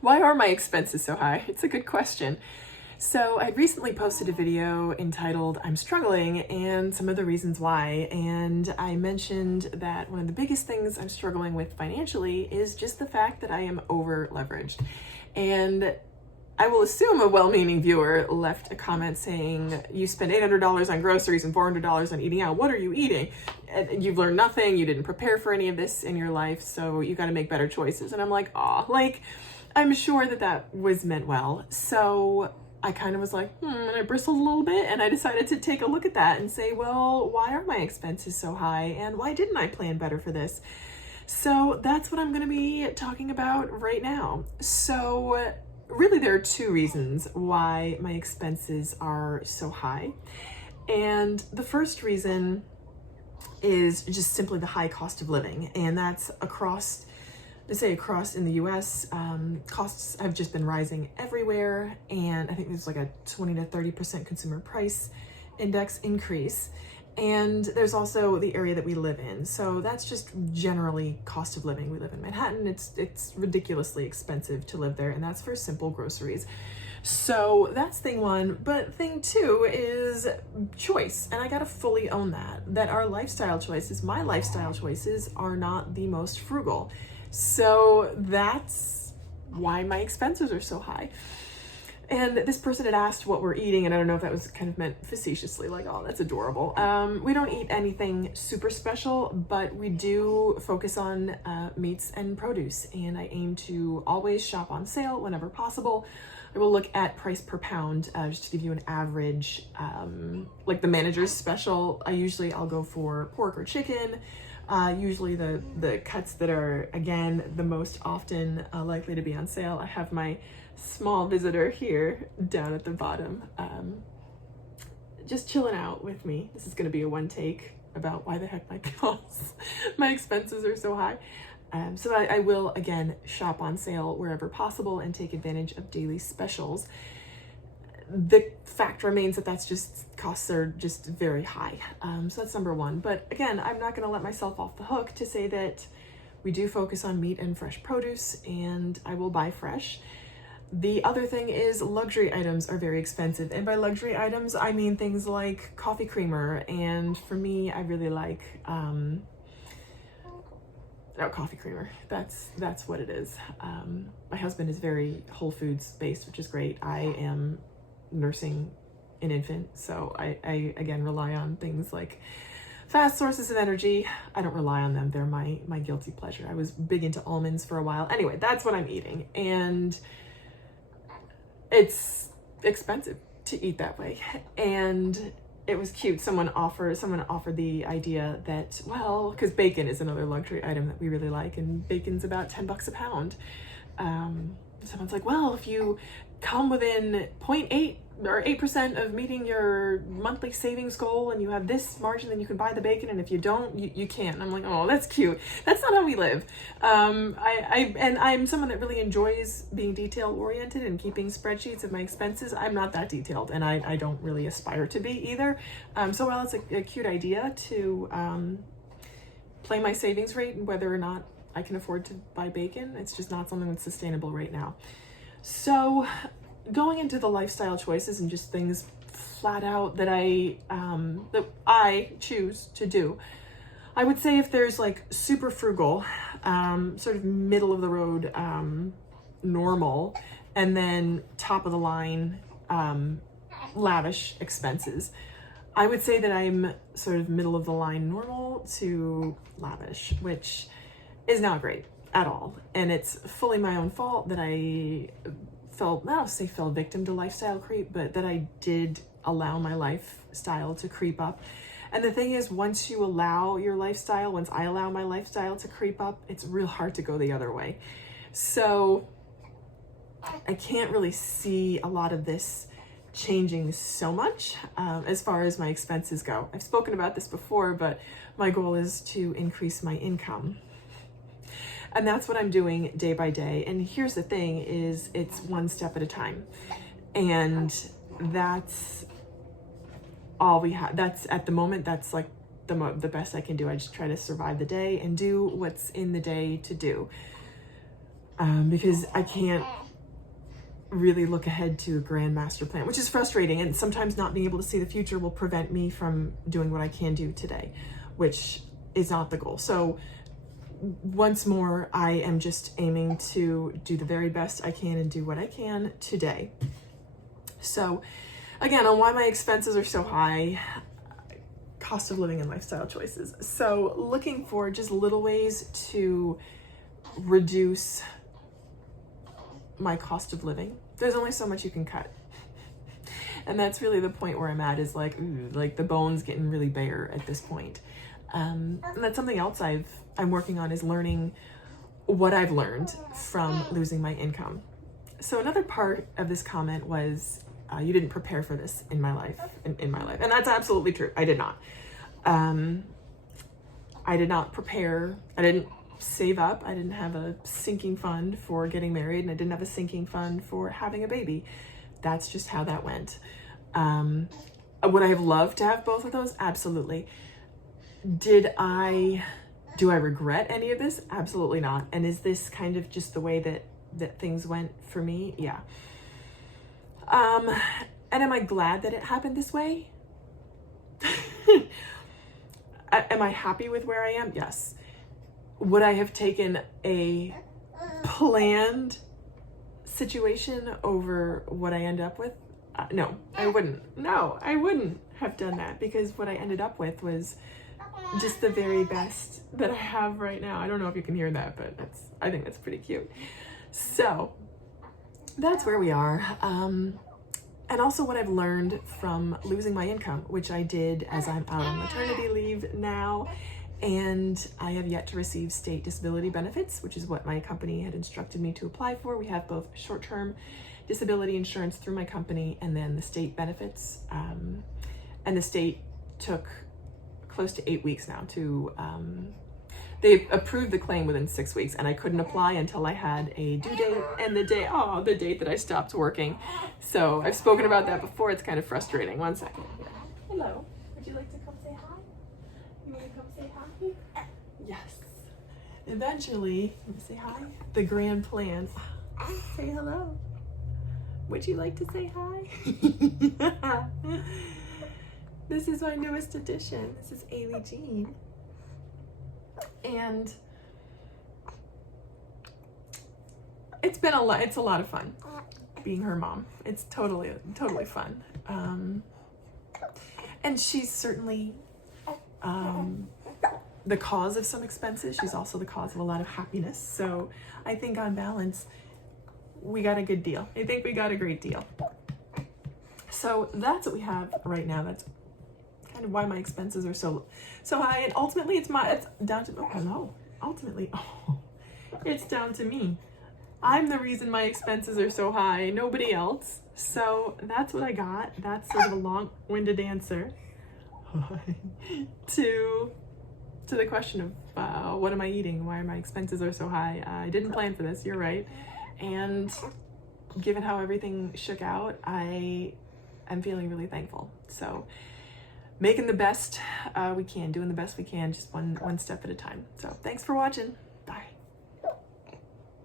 Why are my expenses so high? It's a good question. So I recently posted a video entitled I'm Struggling and some of the reasons why. And I mentioned that one of the biggest things I'm struggling with financially is just the fact that I am over leveraged. And I will assume a well-meaning viewer left a comment saying, you spend $800 on groceries and $400 on eating out. What are you eating? And you've learned nothing. You didn't prepare for any of this in your life. So you got to make better choices. And I'm like, I'm sure that was meant well. So I kind of was like, and I bristled a little bit, and I decided to take a look at that and say, well, why are my expenses so high? And why didn't I plan better for this? So that's what I'm going to be talking about right now. So really, there are two reasons why my expenses are so high. And the first reason is just simply the high cost of living. And that's across in the US, costs have just been rising everywhere. And I think there's like a 20 to 30% consumer price index increase. And there's also the area that we live in. So that's just generally cost of living. We live in Manhattan. It's ridiculously expensive to live there. And that's for simple groceries. So that's thing one. But thing two is choice. And I got to fully own that our lifestyle choices, my lifestyle choices, are not the most frugal. So that's why my expenses are so high. And this person had asked what we're eating, and I don't know if that was kind of meant facetiously, like, oh, that's adorable. We don't eat anything super special, but we do focus on meats and produce, and I aim to always shop on sale whenever possible. I will look at price per pound, just to give you an average, like the manager's special. I'll go for pork or chicken. Usually the cuts that are, again, the most often likely to be on sale. I have my small visitor here down at the bottom, just chilling out with me. This is going to be a one take about why the heck my expenses are so high. So I will, again, shop on sale wherever possible and take advantage of daily specials. The fact remains that costs are just very high. So that's number one. But again, I'm not going to let myself off the hook to say that we do focus on meat and fresh produce, and I will buy fresh. The other thing is luxury items are very expensive. And by luxury items, I mean things like coffee creamer. And for me, I really like coffee creamer. That's what it is. My husband is very Whole Foods based, which is great. I am nursing an infant, so I again rely on things like fast sources of energy. I don't rely on them. They're my guilty pleasure. I was big into almonds for a while. Anyway, that's what I'm eating, and it's expensive to eat that way. And it was cute. Someone offered the idea that, well, because bacon is another luxury item that we really like, and bacon's about $10 a pound. Someone's like, well, if you come within 0.8 or 8% of meeting your monthly savings goal and you have this margin, then you can buy the bacon, and if you don't, you can't. And I'm like, oh, that's cute. That's not how we live. I'm someone that really enjoys being detail oriented and keeping spreadsheets of my expenses. I'm not that detailed, and I don't really aspire to be either. So while it's a cute idea to play my savings rate and whether or not I can afford to buy bacon, it's just not something that's sustainable right now. So going into the lifestyle choices and just things flat out that I choose to do, I would say if there's like super frugal, sort of middle of the road, normal, and then top of the line, lavish expenses, I would say that I'm sort of middle of the line normal to lavish, which is not great at all. And it's fully my own fault that I fell victim to lifestyle creep, but that I did allow my lifestyle to creep up. And the thing is, once I allow my lifestyle to creep up, it's real hard to go the other way. So I can't really see a lot of this changing so much as far as my expenses go. I've spoken about this before, but my goal is to increase my income. And that's what I'm doing day by day. And here's the thing is, it's one step at a time. And that's all we have. That's at the moment, that's like the best I can do. I just try to survive the day and do what's in the day to do. Because I can't really look ahead to a grand master plan, which is frustrating. And sometimes not being able to see the future will prevent me from doing what I can do today, which is not the goal. So once more, I am just aiming to do the very best I can and do what I can today. So again, on why my expenses are so high, cost of living and lifestyle choices. So looking for just little ways to reduce my cost of living. There's only so much you can cut. And that's really the point where I'm at, is like, ooh, like the bone's getting really bare at this point. And that's something else I'm working on, is learning what I've learned from losing my income. So another part of this comment was, you didn't prepare for this in my life, in my life. And that's absolutely true. I did not. I did not prepare. I didn't save up. I didn't have a sinking fund for getting married, and I didn't have a sinking fund for having a baby. That's just how that went. Would I have loved to have both of those? Absolutely. Do I regret any of this? Absolutely not. And is this kind of just the way that things went for me? Yeah. And am I glad that it happened this way? Am I happy with where I am? Yes. Would I have taken a planned situation over what I end up with? No, I wouldn't. No, I wouldn't have done that, because what I ended up with was just the very best that I have right now. I don't know if you can hear that, but I think that's pretty cute. So that's where we are. And also what I've learned from losing my income, which I did as I'm out on maternity leave now, and I have yet to receive state disability benefits, which is what my company had instructed me to apply for. We have both short-term disability insurance through my company and then the state benefits. And the state took close to 8 weeks now to, they approved the claim within 6 weeks, and I couldn't apply until I had a due date and the date that I stopped working. So I've spoken about that before. It's kind of frustrating. One second. Hello. Would you like to come say hi? You want to come say hi? Yes. Eventually, say hi. The grand plan. Say hello. Would you like to say hi? This is my newest addition. This is Ailey Jean. And it's a lot of fun being her mom. It's totally fun. And she's certainly the cause of some expenses. She's also the cause of a lot of happiness. So I think on balance, we got a good deal. I think we got a great deal. So that's what we have right now. That's kind of why my expenses are so high. And ultimately it's down to, it's down to me. I'm the reason my expenses are so high, nobody else. So that's what I got. That's sort of a long-winded answer to the question of what am I eating? Why my expenses are so high? I didn't plan for this, you're right. And given how everything shook out, I am feeling really thankful. So making the best we can, doing the best we can, just one step at a time. So thanks for watching.